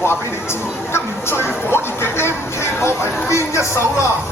話俾你知，今年最火熱嘅 MK 樂係邊一首啦！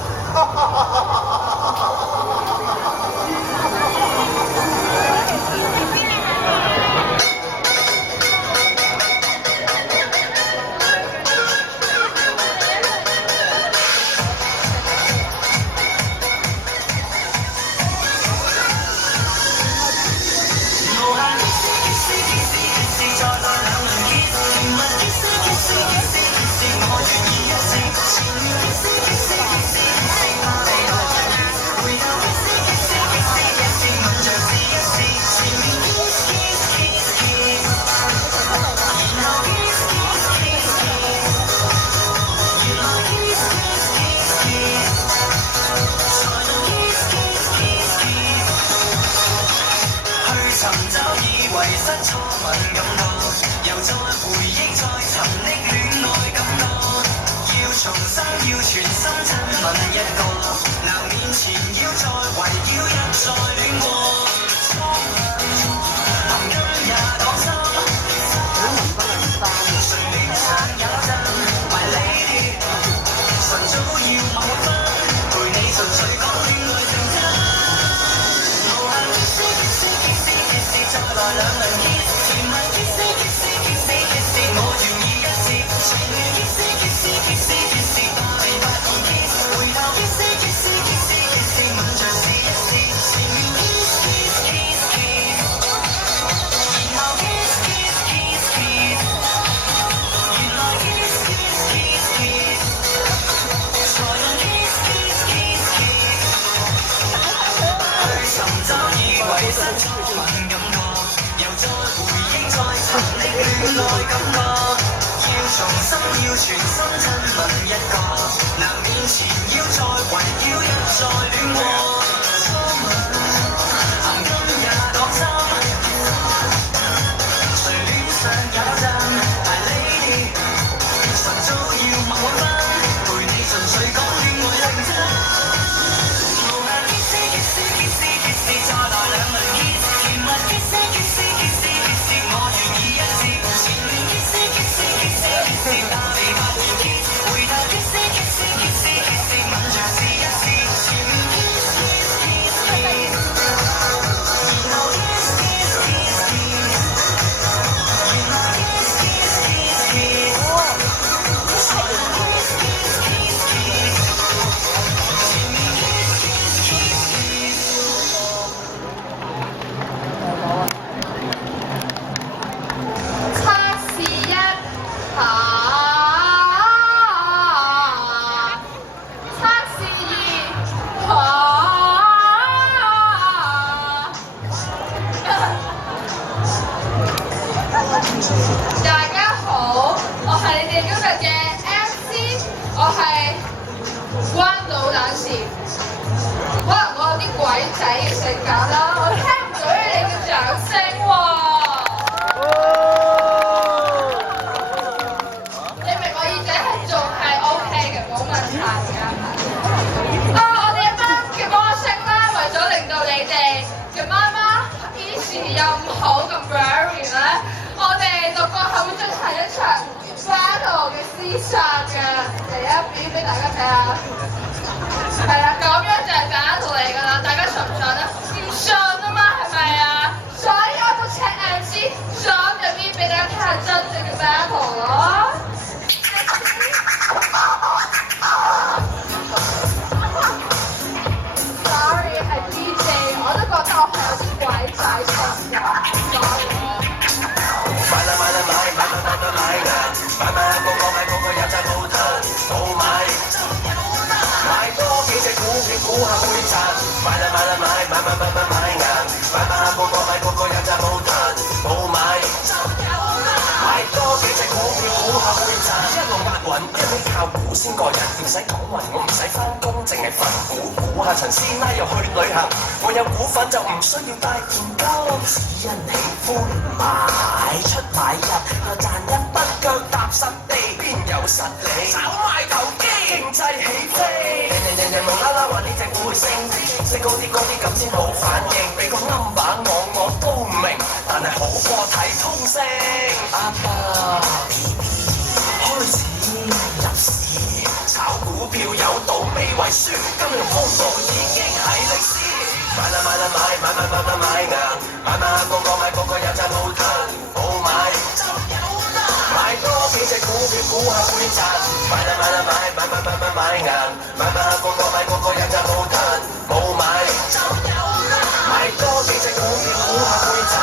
但係好過睇通勝。阿爸票有賭未為輸，金融風暴已經係歷史。買啦買啦買買買買買買硬，買買下個個買個個有賺冇攤，冇買就有啦。買多幾隻股票估下會賺，買啦買啦買買買買買買硬，買買下個個買個個有賺冇攤，冇買就有啦。買多幾隻股票估下會賺。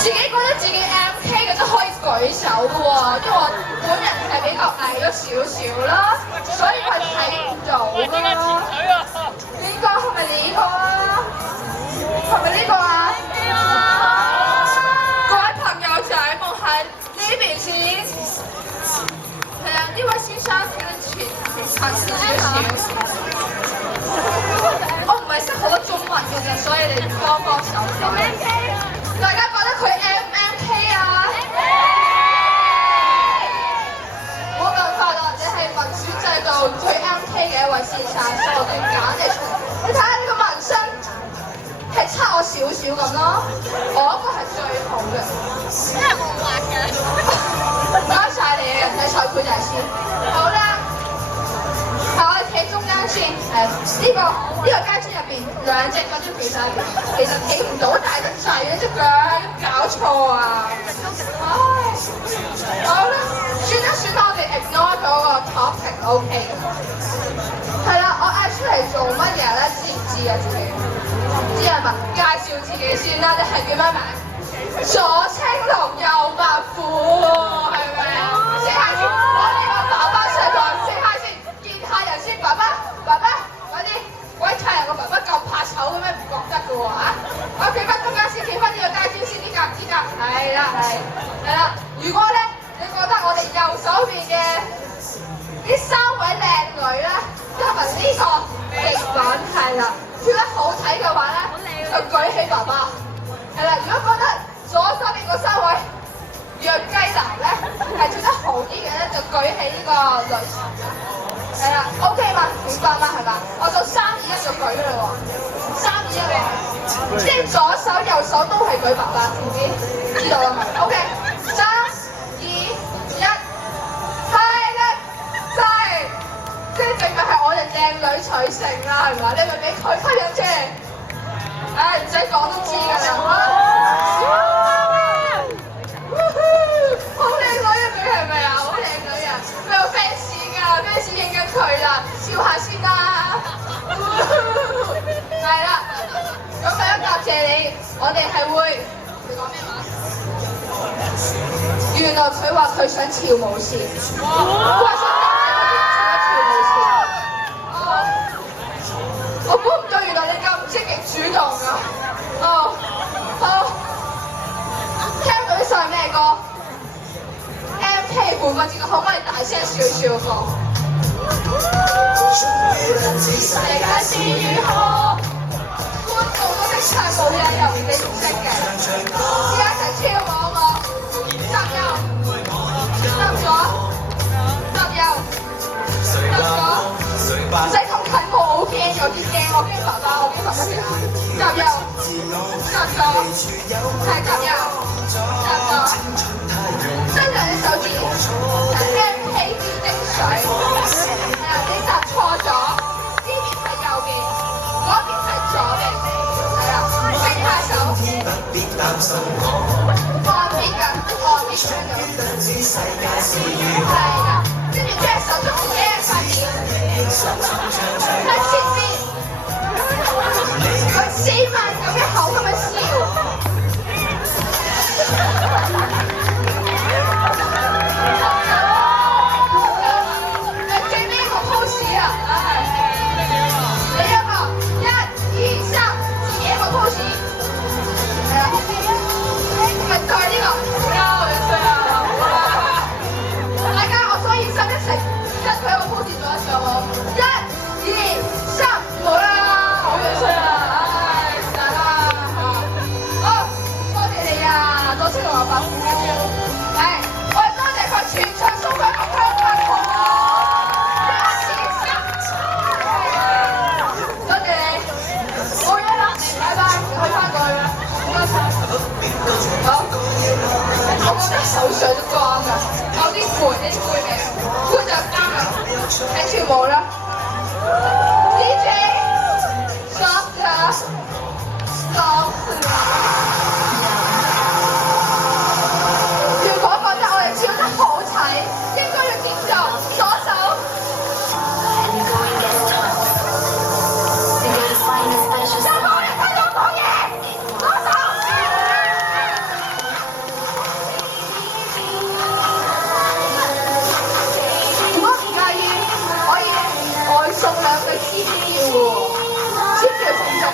自己覺得自己 MK 嘅都可以舉手嘅喎，因為我本人係比較矮咗少少啦，所以佢睇唔到㗎。邊個係咪呢個啊？係咪呢個啊？各位朋友仔望喺呢邊先。係啊，呢位先生請你前少少。我唔係識好多中文嘅啫，所以你幫手。大家覺得佢 MK 啊？冇辦法啦，你係民選制度最 MK 嘅一位先生，所以我要揀你出嚟。你睇下呢個紋身係差我少少咁咯，我嗰個係最好嘅。真係冇畫嘅。唔該晒你嘅人體裁判人先。好啦，係我哋企中間先。呢個街磚入邊兩隻腳都企晒入邊，其實企唔到大得滯嘅隻腳，搞錯啊！唉，好啦，算啦，我哋 ignore 咗個 topic，OK 嘅。係啦，我嗌出嚟做乜嘢咧？知唔知啊？自己知係咪？介紹自己先啦，你係叫咩名？左青龍右白虎，係咪啊？食下先，我哋個爸爸上台食下先，見下人先，爸爸。喂，差人個爸爸咁怕醜嘅咩？唔覺得嘅喎嚇！我企翻中間先，企翻呢個街磚先，呢格，係啦。如果咧，你覺得我哋右手邊嘅呢3位靚女咧，加埋呢個極品係啦，跳得好睇嘅話咧，就舉起爸爸。係啦，如果覺得左手邊嗰3位弱雞男咧，係跳得好啲嘅咧，就舉起呢個女。係啦 ，OK 嘛，明白嘛，係嘛？我到3、2、1就舉㗎啦喎，3、2、1喎，即係左手右手都係舉爸爸，知唔知？知道啦嘛 ？OK， 3、2、1，係啦，真係，即係證明係我哋靚女取勝啦，係嘛？你咪俾佢吸引啫，唉，唔使講都知㗎啦。好靚女啊，佢係咪啊？好靚女啊！佢有 fans 㗎 ，fans 影緊佢啦，笑下先啦。係啦，咁樣答謝你，我哋係會。你講咩話？原來佢話佢想跳舞先，佢話想跳舞先。我估唔到原來你咁積極主動啊！好。聽到呢首係咩歌 ？MK 冠軍節，可唔可以大聲少少講？世界是如何？觀眾都識唱，冇理由你唔識嘅。而家一齊跳舞喎！唔使咁近我，好驚，有啲驚，我驚爸爸，我驚爸爸嘅。集右，集左，係集右，集左。伸長隻手指，係 MK 滴水。係啊，你集錯咗，呢邊係右邊，嗰邊係左邊。係啦，揈下手。岸邊㗎，岸邊聽到。係啦，跟住隻手捉住呢一塊面，喺前邊，佢4萬咁嘅口咁樣笑。最尾一個 pose 啊，你一個1、2、3，自己一個 pose，係啦，咪再呢個，大家我所以新一成，跟佢一個 pose 做一上我，1、2、3，冇啦，好樣衰啊，唉，大家嚇，好，多謝你啊，多謝我伯父，係，我哋多謝佢全場送佢一個香檳紅。多謝你，冇嘢啦，拜拜，去翻過去啦，唔該曬。好，我覺得口水都乾啦，有啲攰，你攰未？攰就啱啦，睇全部啦。DJ stop 㗎 ，stop 啦。如果覺得我哋跳得好齊，應該要點做？左手。有冇人睇到我講嘢？左手。如果唔介意，可以外送2句 CD 喎，CD 嘅送祝。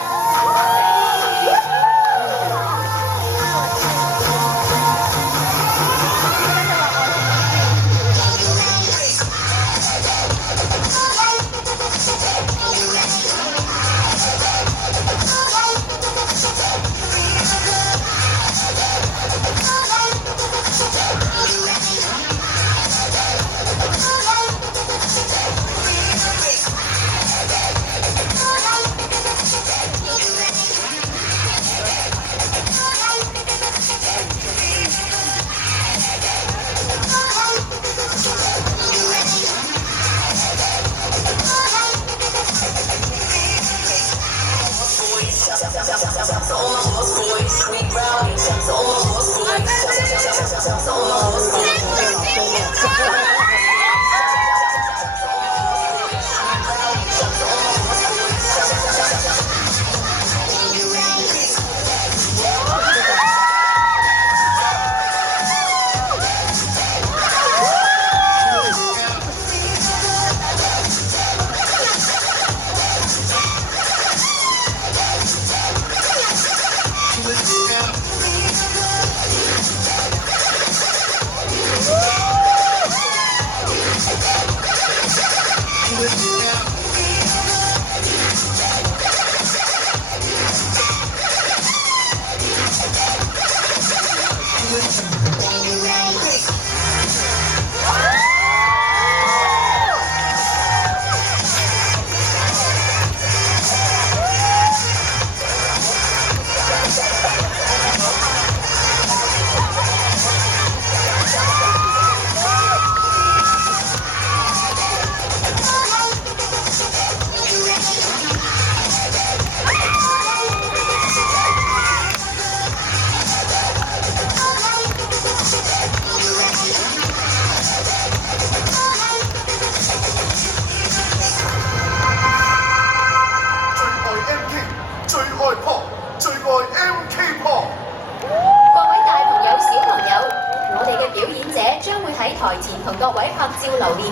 台前同各位拍照留念，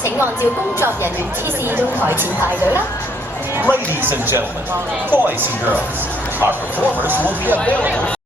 請按照工作人員指示到台前排隊啦。Ladies and gentlemen, boys and girls, our performers will be available